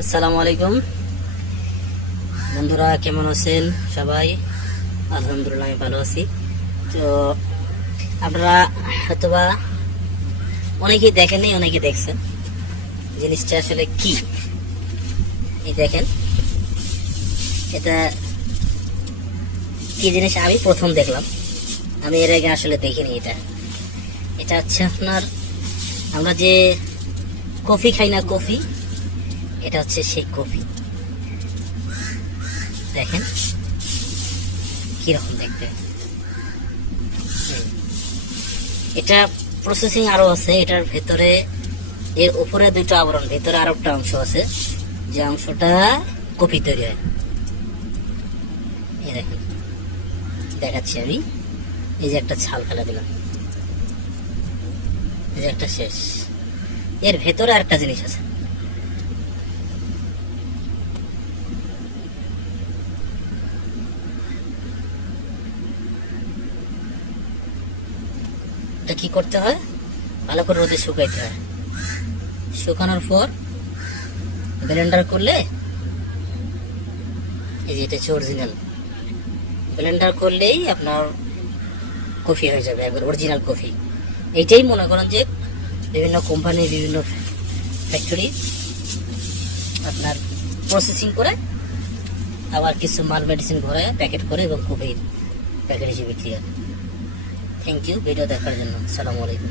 আসসালামু আলাইকুম। বন্ধুরা, কেমন আছেন সবাই? আলহামদুলিল্লাহ, আমি ভালো আছি। তো আপনারা হয়তোবা অনেকেই দেখেননি অনেকে দেখছেন। জিনিসটা আসলে কি? এই দেখেন। এটা কি জিনিস? আমি প্রথম দেখলাম। আমি এর আগে আসলে দেখিনি এটা। এটা হচ্ছে আপনার, আমরা যে কফি খাই না কফি এটা হচ্ছে সেই কপি দেখেন, কীরকম দেখতে। এটা প্রসেসিং আরও আছে, এটার ভেতরে, এর উপরে দুটো আবরণ, ভেতরে আরও একটা অংশ আছে, যে অংশটা কপি তৈরি হয়। এই দেখেন, দেখাচ্ছি আমি। এই যে একটা ছাল ফেলে দিলাম। এই যে একটা শেষ। এর ভেতরে আরেকটা জিনিস আছে। এটা কি করতে হয়? ভালো করে রোদে শুকাইতে হয়। শুকানোর পর ব্লেন্ডার করলে, এই যে এটা হচ্ছে অরিজিনাল ব্লেন্ডার করলেই আপনার কফি হয়ে যাবে, একবার অরিজিনাল কফি। এইটাই মনে করেন যে বিভিন্ন কোম্পানি বিভিন্ন ফ্যাক্টরি আপনার প্রসেসিং করে আবার কিছু মাল মেডিসিন ভরে প্যাকেট করে এবং কফির প্যাকেট হিসেবে বিক্রি হয়। থ্যাংক ইউ ভিডিও দেখার জন্য। আসসালামু আলাইকুম।